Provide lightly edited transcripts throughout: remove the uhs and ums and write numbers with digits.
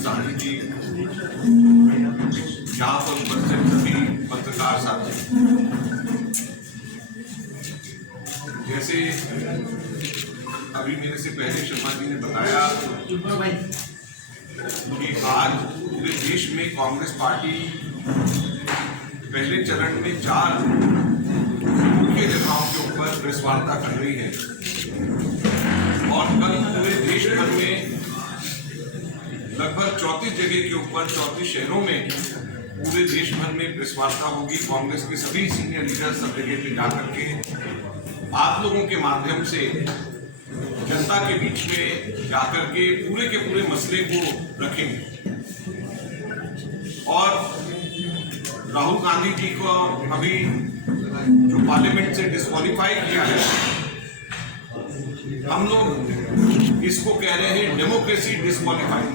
साथी जी, यहाँ पर उपस्थित सभी पत्रकार साथी, जैसे अभी मेरे से पहले शर्मा जी ने बताया कि आज पूरे देश में कांग्रेस पार्टी पहले चरण में 4 मुख्य जगहों के ऊपर प्रेस वार्ता कर रही है और कल पूरे देश भर में लगभग 34 जगह के ऊपर 34 शहरों में पूरे देश भर में प्रेस वार्ता होगी। कांग्रेस के सभी सीनियर लीडर सब जगह पे जाकर के आप लोगों के माध्यम से जनता के बीच में जाकर के पूरे मसले को रखेंगे। और राहुल गांधी जी को अभी जो पार्लियामेंट से डिस्क्वालीफाई किया है, हम लोग इसको कह रहे हैं डेमोक्रेसी डिस्क्वालीफाई।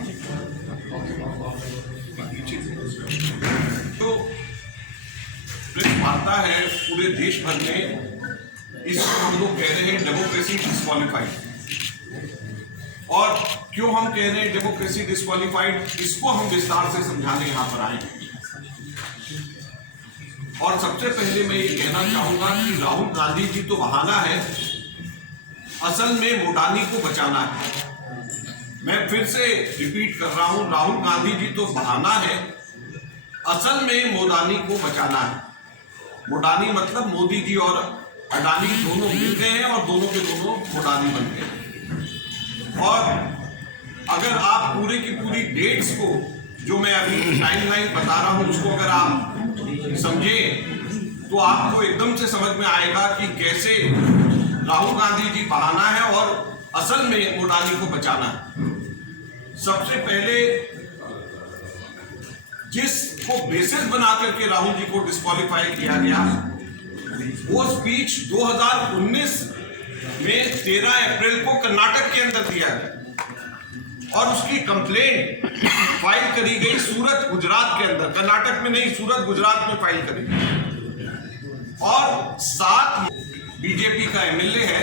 तो प्रेस वार्ता है पूरे देश भर में, इसको हम लोग कह रहे हैं डेमोक्रेसी डिस्क्वालीफाइड। और क्यों हम कह रहे हैं डेमोक्रेसी डिस्क्वालीफाइड, इसको हम विस्तार से समझाने यहां पर आए हैं। और सबसे पहले मैं ये कहना चाहूंगा कि राहुल गांधी जी तो बहाना है, असल में मोडानी को बचाना है। मैं फिर से रिपीट कर रहा हूं, राहुल गांधी जी तो बहाना है, असल में मोडानी को बचाना है। मोडानी मतलब मोदी जी और अडानी दोनों मिल गए हैं और दोनों के दोनों मोडानी बन गए। और अगर आप पूरे की पूरी डेट्स को, जो मैं अभी टाइमलाइन बता रहा हूं, उसको अगर आप समझे तो आपको एकदम से समझ में आएगा कि कैसे राहुल गांधी जी बहाना है और असल में मोडानी को बचाना है। सबसे पहले जिसको बेसिस बना करके राहुल जी को डिस्क्वालीफाई किया गया, वो स्पीच 2019 में 13 अप्रैल को कर्नाटक के अंदर दिया गया और उसकी कंप्लेंट फाइल करी गई सूरत गुजरात के अंदर, कर्नाटक में नहीं, सूरत गुजरात में फाइल करी। और 7 बीजेपी का एमएलए है,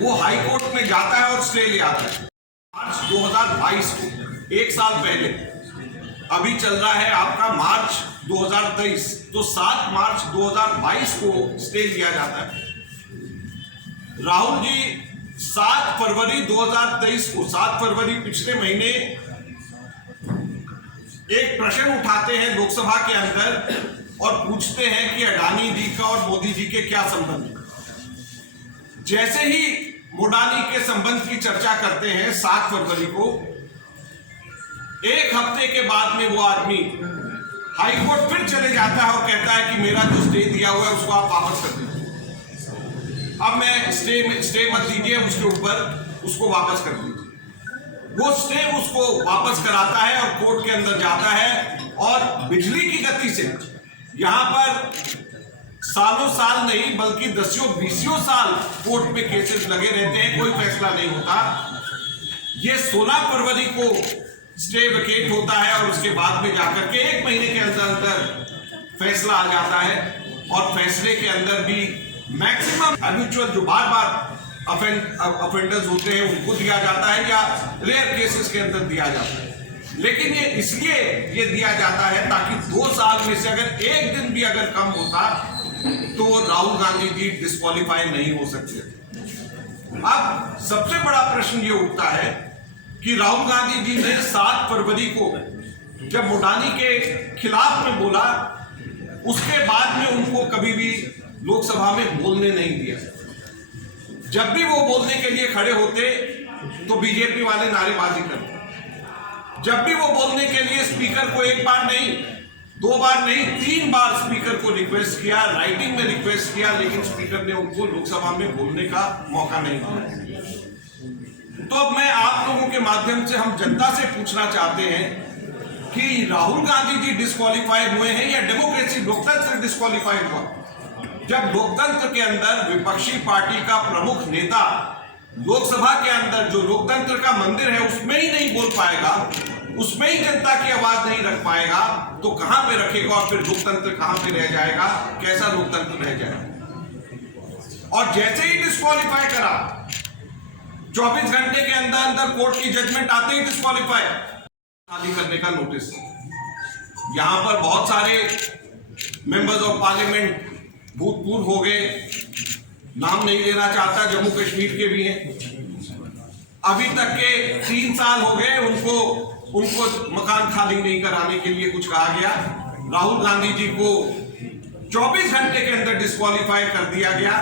वो हाई कोर्ट में जाता है और स्टे ले आता है। मार्च 2022 को, 1 साल पहले, अभी चल रहा है आपका मार्च 2023, तो 7 मार्च 2022 को स्टे लिया जाता है। राहुल जी 7 फरवरी 2023 को, 7 फरवरी पिछले महीने एक प्रश्न उठाते हैं लोकसभा के अंदर और पूछते हैं कि अडानी जी का और मोदी जी के क्या संबंध है। जैसे ही मोडानी के संबंध की चर्चा करते हैं 7 फरवरी को, 1 हफ्ते के बाद में वो आदमी हाई कोर्ट फिर चले जाता है और कहता है कि मेरा जो स्टे दिया हुआ है उसको आप वापस कर दीजिए। अब मैं स्टे मत दीजिए, उसके ऊपर उसको वापस कर दीजिए। वो स्टे उसको वापस कराता है और कोर्ट के अंदर जाता है और बिजली की गति से यहां पर सालों साल नहीं बल्कि 10-20 साल कोर्ट में केसेस लगे रहते हैं, कोई फैसला नहीं होता। ये 16 फरवरी को स्टे वेकेट होता है और उसके बाद में जाकर के 1 महीने के अंदर फैसला आ जाता है। और फैसले के अंदर भी मैक्सिमम हैबिचुअल जो बार अफेंडर्स होते हैं उनको दिया जाता है या रेयर केसेस के अंदर दिया जाता है। लेकिन ये इसलिए ये दिया जाता है ताकि 2 साल में से अगर 1 दिन भी अगर कम होता तो राहुल गांधी जी डिस्क्वालीफाई नहीं हो सकते। अब सबसे बड़ा प्रश्न ये उठता है कि राहुल गांधी जी ने 7 फरवरी को जब मोडानी के खिलाफ में बोला, उसके बाद में उनको कभी भी लोकसभा में बोलने नहीं दिया। जब भी वो बोलने के लिए खड़े होते तो बीजेपी वाले नारेबाजी करते। जब भी वो बोलने के लिए स्पीकर को 1 बार नहीं, 2 बार नहीं, 3 बार स्पीकर को रिक्वेस्ट किया, राइटिंग में रिक्वेस्ट किया, लेकिन स्पीकर ने उनको लोकसभा में बोलने का मौका नहीं दिया। तो अब मैं आप लोगों के माध्यम से हम जनता से पूछना चाहते हैं कि राहुल गांधी जी डिस्क्वालीफाई हुए हैं या डेमोक्रेसी, लोकतंत्र डिस्क्वालीफाई हुआ? जब लोकतंत्र के अंदर विपक्षी पार्टी का प्रमुख नेता लोकसभा के अंदर जो लोकतंत्र का मंदिर है उसमें ही नहीं बोल पाएगा, उसमें ही जनता की आवाज नहीं रख पाएगा, तो कहां पे रखेगा? और फिर लोकतंत्र कहां पे रह जाएगा? कैसा लोकतंत्र रह जाएगा? और जैसे ही डिस्क्वालीफाई करा, 24 घंटे के अंदर अंदर कोर्ट की जजमेंट आते ही डिस्क्वालीफाई, खाली करने का नोटिस। यहां पर बहुत सारे मेंबर्स ऑफ पार्लियामेंट भूतपूर्व हो गए, नाम नहीं लेना चाहता, जम्मू कश्मीर के भी हैं, अभी तक के 3 साल हो गए उनको मकान खाली नहीं कराने के लिए कुछ कहा गया। राहुल गांधी जी को 24 घंटे के अंदर डिस्क्वालीफाई कर दिया गया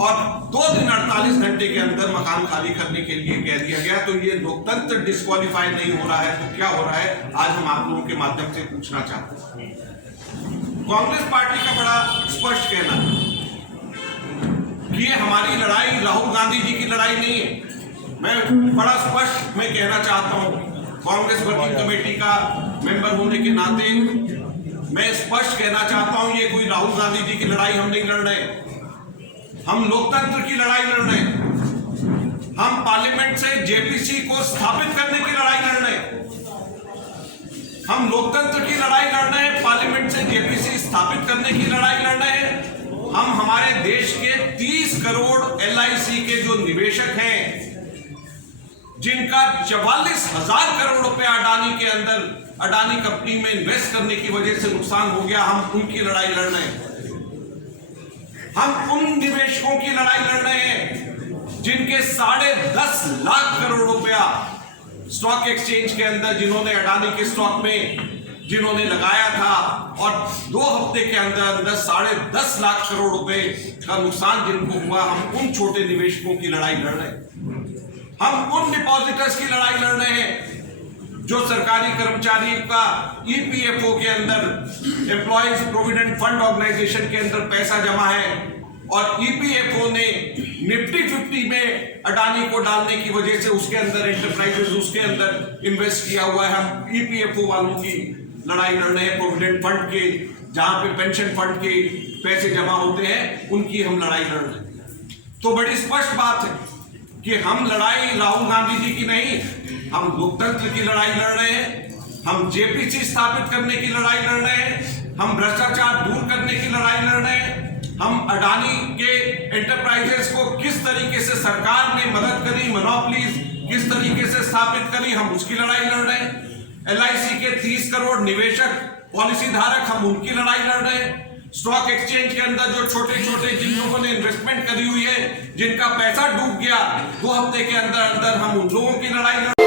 और 2 दिन 48 घंटे के अंदर मकान खाली करने के लिए कह दिया गया। तो ये लोकतंत्र डिस्क्वालीफाई नहीं हो रहा है तो क्या हो रहा है, आज हम आप लोगों के माध्यम से पूछना चाहते हैं। कांग्रेस पार्टी का बड़ा स्पष्ट कहना है कि ये हमारी लड़ाई राहुल गांधी जी की लड़ाई नहीं है। मैं बड़ा स्पष्ट मैं कहना चाहता हूं, कांग्रेस वर्किंग कमेटी का मेंबर होने के नाते मैं स्पष्ट कहना चाहता हूं, ये कोई राहुल गांधी जी की लड़ाई हम नहीं लड़ रहे, हम लोकतंत्र की लड़ाई लड़ रहे हैं। हम पार्लियामेंट से जेपीसी को स्थापित करने की लड़ाई लड़ रहे हैं। हम लोकतंत्र की लड़ाई लड़ रहे हैं, पार्लियामेंट से जेपीसी स्थापित करने की लड़ाई लड़ रहे हैं। हम हमारे देश के 30 करोड़ एलआईसी के जो निवेशक हैं, जिनका 44,000 करोड़ रुपए अडानी के अंदर अडानी कंपनी में इन्वेस्ट करने की वजह से नुकसान हो गया, हम उनकी लड़ाई लड़ रहे हैं। हम उन निवेशकों की लड़ाई लड़ रहे हैं जिनके 10.5 लाख करोड़ रुपया स्टॉक एक्सचेंज के अंदर, जिन्होंने अडानी के स्टॉक में जिन्होंने लगाया था और 2 हफ्ते के अंदर 10.5 लाख करोड़ रुपए का नुकसान जिनको हुआ, हम उन छोटे निवेशकों की लड़ाई लड़ रहे हैं। हम उन डिपॉजिटर्स की लड़ाई लड़ रहे हैं जो सरकारी कर्मचारी का ईपीएफओ के अंदर, एम्प्लॉयज प्रोविडेंट फंड ऑर्गेनाइजेशन के अंदर पैसा जमा है और ईपीएफओ ने निफ्टी 50 में अडानी को डालने की वजह से उसके अंदर एंटरप्राइजेस उसके अंदर इन्वेस्ट किया हुआ है। हम ईपीएफओ वालों की लड़ाई लड़ रहे हैं, प्रोविडेंट फंड के जहां पे पेंशन फंड के पैसे जमा होते हैं उनकी हम लड़ाई लड़ रहे हैं। तो बड़ी स्पष्ट बात है कि हम लड़ाई राहुल गांधी जी की नहीं, हम लोकतंत्र की लड़ाई लड़ रहे हैं। हम जेपीसी स्थापित करने की लड़ाई लड़ रहे हैं, हम भ्रष्टाचार दूर करने की लड़ाई लड़ रहे हैं, हम अडानी के एंटरप्राइजेस को किस तरीके से सरकार ने मदद करी, मोनोपोलीज किस तरीके से स्थापित करी, हम उसकी लड़ाई लड़ रहे हैं। एलआईसी के 30 करोड़ निवेशक पॉलिसी धारक, हम उनकी लड़ाई लड़ रहे हैं। स्टॉक एक्सचेंज के अंदर जो छोटे छोटे जिन लोगों ने इन्वेस्टमेंट करी हुई है, जिनका पैसा डूब गया 2 हफ्ते के अंदर अंदर, हम उन लोगों की लड़ाई लड़